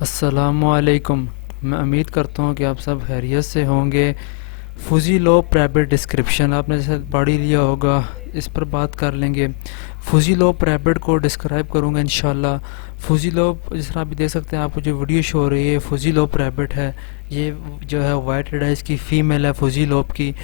अस्सलामुअलैकुम। मैं उम्मीद करता हूँ कि आप सब खैरियत से होंगे। फुजीलोप रैबिट डिस्क्रिप्शन आपने जैसे पढ़ ही लिया होगा, इस पर बात कर लेंगे। फुजीलोप रैबिट को डिस्क्राइब करूँगा इंशाल्लाह। फुजीलोप जिस तरह आप देख सकते हैं, आपको जो वीडियो शो हो रही है फुजीलोप रैबिट है। ये जो है वाइट रेड आइज की फ़ीमेल है फुजीलोप की।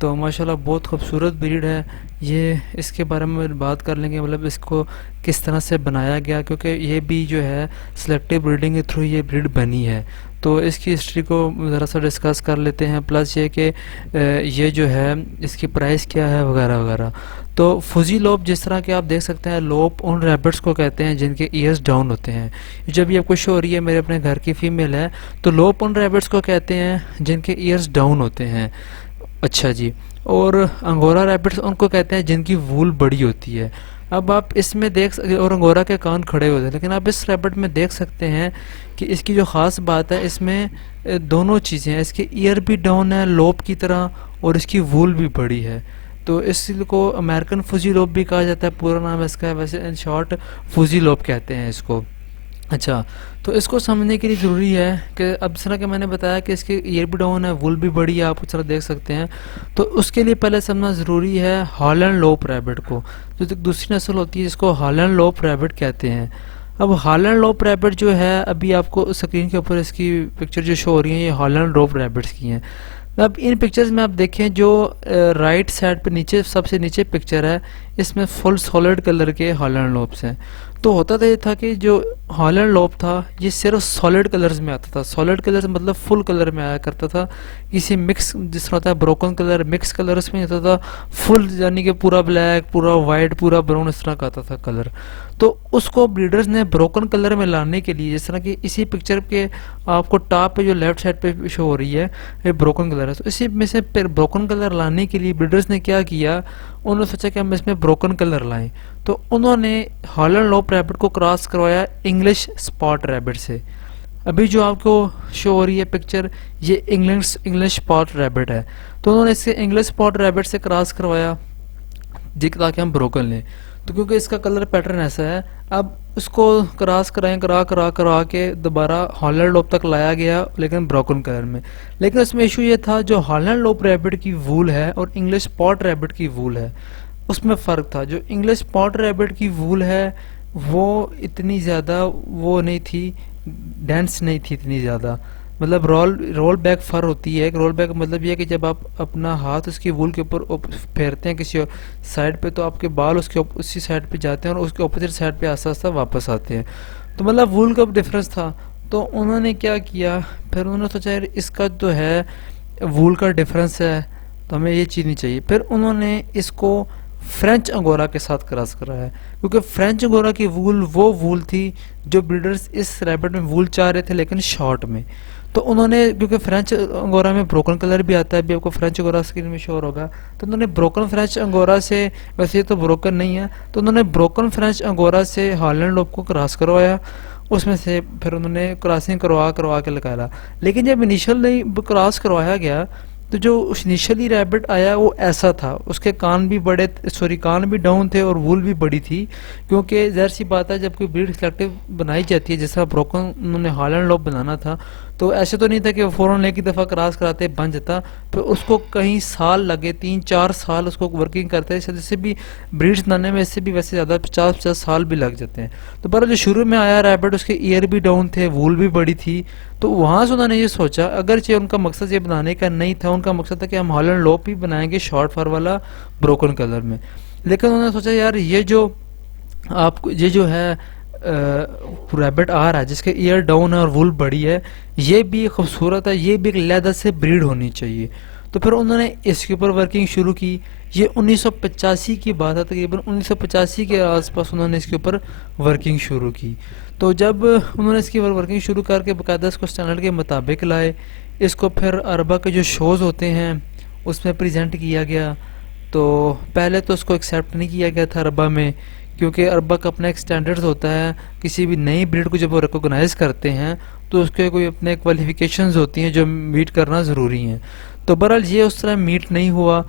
तो माशाल्लाह बहुत खूबसूरत ब्रीड है ये। इसके बारे में बात कर लेंगे, मतलब इसको किस तरह से बनाया गया, क्योंकि ये भी जो है सिलेक्टिव ब्रीडिंग के थ्रू ये ब्रीड बनी है। तो इसकी हिस्ट्री को ज़रा सा डिस्कस कर लेते हैं, प्लस ये कि ये जो है इसकी प्राइस क्या है वगैरह वगैरह। तो फुजी लोप जिस तरह के आप देख सकते हैं, लोप उन रैबिट्स को कहते हैं जिनके ईयर्स डाउन होते हैं। जब ये आपको शो हो रही है मेरे अपने घर की फीमेल है, तो लोप उन रैबिट्स को कहते हैं जिनके ईयर्स डाउन होते हैं। अच्छा जी। और अंगोरा रैबिट्स उनको कहते हैं जिनकी वूल बड़ी होती है। अब आप इसमें और अंगोरा के कान खड़े होते हैं, लेकिन आप इस रैबिट में देख सकते हैं कि इसकी जो ख़ास बात है इसमें दोनों चीज़ें हैं। इसके ईयर भी डाउन है लोप की तरह, और इसकी वूल भी बड़ी है। तो इसको अमेरिकन फुजी लोप भी कहा जाता है, पूरा नाम इसका है, वैसे इन शॉर्ट फुजी लोप कहते हैं इसको। अच्छा। तो इसको समझने के लिए ज़रूरी है कि अब जिस तरह कि मैंने बताया कि इसके ईयर भी डाउन है, वुल भी बड़ी है, आप उस तरह देख सकते हैं। तो उसके लिए पहले समझना ज़रूरी है हॉलैंड लोप रैबिट को, जो दूसरी नस्ल होती है जिसको हॉलैंड लोप रैबिट कहते हैं। अब हॉलैंड लोप रैबिट जो है, अभी आपको स्क्रीन के ऊपर इसकी पिक्चर जो शो हो रही है, ये हॉलैंड लोप रैबिट्स की हैं। अब इन पिक्चर्स में आप देखें, जो राइट साइड पे नीचे सबसे नीचे पिक्चर है, इसमें फुल सॉलिड कलर के हॉलैंड लोप्स हैं। तो होता था ये था कि जो हॉलैंड लोप था ये सिर्फ सॉलिड कलर्स में आता था। सॉलिड कलर्स मतलब फुल कलर में आया करता था। किसी मिक्स जिस तरह होता है ब्रोकन कलर, मिक्स कलर्स में आता था फुल, यानी कि पूरा ब्लैक, पूरा वाइट, पूरा ब्राउन, इस तरह का आता था कलर। तो उसको ब्रीडर्स ने ब्रोकन कलर में लाने के लिए, जिस तरह की इसी पिक्चर के आपको टॉप पे जो लेफ्ट साइड पे शो हो रही है ये ब्रोकन कलर है, तो इसी में से ब्रोकन कलर लाने के लिए ब्रीडर्स ने क्या किया, उन्होंने सोचा कि हम इसमें ब्रोकन कलर लाएं। तो उन्होंने हॉलैंड लोप रैबिट को क्रॉस करवाया इंग्लिश स्पॉट रैबिट से। अभी जो आपको शो हो रही है पिक्चर, ये इंग्लिश स्पॉट रैबिट है। तो उन्होंने इसे इंग्लिश स्पॉट रैबिट से क्रॉस करवाया जी, ताकि हम ब्रोकन लें। तो क्योंकि इसका कलर पैटर्न ऐसा है, अब उसको क्रॉस कराएं, करा करा करा के दोबारा हॉलैंड लोप तक लाया गया, लेकिन ब्रोकन कलर में। लेकिन उसमें इशू ये था, जो हॉलैंड लोप रैबिट की वूल है और इंग्लिश स्पॉट रैबिट की वूल है, उसमें फ़र्क था। जो इंग्लिश स्पॉट रैबिट की वूल है वो इतनी ज़्यादा वो नहीं थी, डेंस नहीं थी इतनी ज़्यादा। मतलब रोल बैक फर होती है। रोल बैक मतलब ये है कि जब आप अपना हाथ उसकी वूल के ऊपर फेरते हैं किसी साइड पे, तो आपके बाल उसके उसी साइड पे जाते हैं और उसके अपोजिट साइड पे आस्ता आस्ता वापस आते हैं। तो मतलब वूल का डिफरेंस था। तो उन्होंने क्या किया, फिर उन्होंने सोचा यार इसका जो है वूल का डिफरेंस है, तो हमें ये चीज़ नहीं चाहिए। फिर उन्होंने इसको फ्रेंच अंगोरा के साथ क्रॉस कराया, क्योंकि फ्रेंच अंगोरा की वूल वो वूल थी जो ब्रीडर्स इस रैबिट में वूल चाह रहे थे, लेकिन शॉर्ट में। तो उन्होंने, क्योंकि फ्रेंच अंगोरा में ब्रोकन कलर भी आता है, अभी आपको फ्रेंच अंगोरा स्क्रीन में शोर होगा, तो उन्होंने ब्रोकन फ्रेंच अंगोरा से, वैसे ये तो ब्रोकन नहीं है, तो उन्होंने ब्रोकन फ्रेंच अंगोरा से हॉलैंड लोप को क्रॉस करवाया। उसमें से फिर उन्होंने क्रॉसिंग करवा करवा के लगाया। लेकिन जब इनिशियल क्रॉस करवाया गया, तो जो इनिशियली रैबिट आया वो ऐसा था, उसके कान भी बड़े, सॉरी कान भी डाउन थे और वूल भी बड़ी थी। क्योंकि ज़ाहिर सी बात है, जब कोई ब्रीड सिलेक्टिव बनाई जाती है, जैसा ब्रोकन उन्होंने हॉलैंड लोप बनाना था, तो ऐसे तो नहीं था कि फ़ौरन एक ही दफ़ा क्रॉस कराते बन जाता। फिर उसको कई साल लगे, 3-4 साल उसको वर्किंग करते हैं। जैसे भी ब्रीड्स बनाने में इससे भी वैसे ज़्यादा 50-50 साल भी लग जाते हैं। तो पर जो शुरू में आया रैबिट, उसके ईयर भी डाउन थे, वूल भी बड़ी थी। तो वहाँ से उन्होंने ये सोचा, अगरचे उनका मकसद ये बनाने का नहीं था, उनका मकसद था कि हम हॉलैंड लोप ही बनाएंगे शॉर्ट फर वाला ब्रोकन कलर में। लेकिन उन्होंने सोचा यार ये जो आपको ये जो है रैबिट आ रहा है जिसके ईयर डाउन है और वूल बड़ी है, ये भी खूबसूरत है, ये भी एक लेदर से ब्रीड होनी चाहिए। तो फिर उन्होंने इसके ऊपर वर्किंग शुरू की। ये 1985 की बात है, तकरीबन 1985 के आसपास उन्होंने इसके ऊपर वर्किंग शुरू की। तो जब उन्होंने इसकी वर्किंग शुरू करके बाकायदा इसको स्टैंडर्ड के मुताबिक लाए, इसको फिर अरबा के जो शोज़ होते हैं उसमें प्रेजेंट किया गया। तो पहले तो उसको एक्सेप्ट नहीं किया गया था अरबा में, क्योंकि अरबा का अपना एक स्टैंडर्ड्स होता है। किसी भी नई ब्रीड को जब वो रिकॉग्नाइज करते हैं तो उसके कोई अपने क्वालिफिकेशंस होती हैं जो मीट करना ज़रूरी हैं। तो बहरहाल ये उस तरह मीट नहीं हुआ,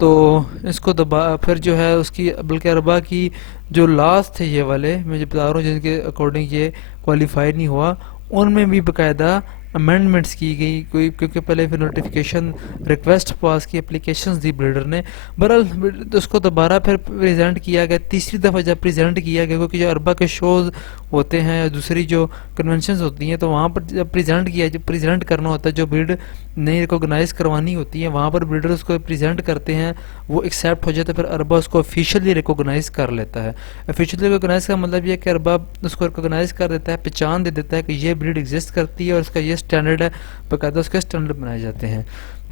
तो इसको दबा फिर जो है उसकी, बल्कि अरबा की जो लास्ट थे ये वाले मैं जो बता रहा हूँ जिनके अकॉर्डिंग ये क्वालिफाई नहीं हुआ, उनमें भी बाकायदा अमेंडमेंट्स की गई कोई, क्योंकि पहले फिर नोटिफिकेशन रिक्वेस्ट पास की, एप्लीकेशंस दी बिल्डर ने। बहरहाल तो उसको दोबारा फिर प्रेजेंट किया गया, तीसरी दफ़ा जब प्रेजेंट किया गया, क्योंकि जो अरबा के शोज़ होते हैं या दूसरी जो कन्वेंशंस होती हैं, तो वहाँ पर जब प्रेजेंट किया, जब प्रेजेंट करना होता है, जो बिल्ड नई रिकॉग्नाइज करवानी होती है, वहाँ पर बिल्डर उसको प्रेजेंट करते हैं, वो एक्सेप्ट हो जाता है, फिर अरबा उसको ऑफिशियली रिकॉग्नाइज कर लेता है। ऑफिशियली रिकॉग्नाइज का मतलब ये है कि अरबा उसको रिकॉग्नाइज कर देता है, पहचान दे देता है कि ये ब्रीड एग्जिस्ट करती है और उसका ये स्टैंडर्ड है, बाकायदा उसके स्टैंडर्ड बनाए जाते हैं।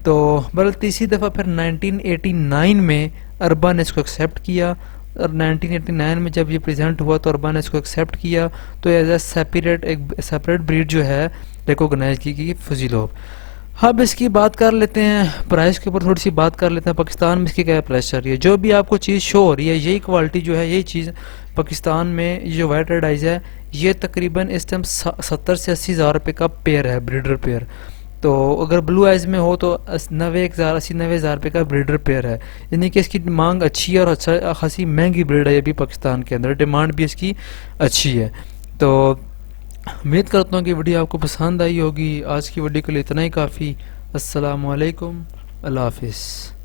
तो बहरहाल तीसरी दफ़ा फिर 1989 में अरबा ने इसको एक्सेप्ट किया, और 1989 में जब ये प्रेजेंट हुआ तो अरबा ने इसको एक्सेप्ट किया, तो एज ए सेपरेट, एक सेपरेट ब्रीड जो है रिकॉग्नाइज की गई फजीलोब। अब इसकी बात कर लेते हैं, प्राइस के ऊपर थोड़ी सी बात कर लेते हैं। पाकिस्तान में इसकी क्या प्राइस चल रही है? जो भी आपको चीज़ शो हो रही है, यही क्वालिटी जो है, यही चीज़ पाकिस्तान में ये जो वाइट रेड आइज है, ये तकरीबन इस टाइम 70 से 80 हज़ार रुपये का पेयर है, ब्रीडर पेयर। तो अगर ब्लू आइज में हो तो 90 हज़ार रुपये का ब्रीडर पेयर है, यानी कि इसकी मांग अच्छी है और अच्छा खासी महंगी ब्रीड है अभी पाकिस्तान के अंदर, डिमांड भी इसकी अच्छी है। तो उम्मीद करता हूँ कि वीडियो आपको पसंद आई होगी। आज की वीडियो के लिए इतना ही काफ़ी। अस्सलाम वालेकुम, अल्लाह हाफिज़।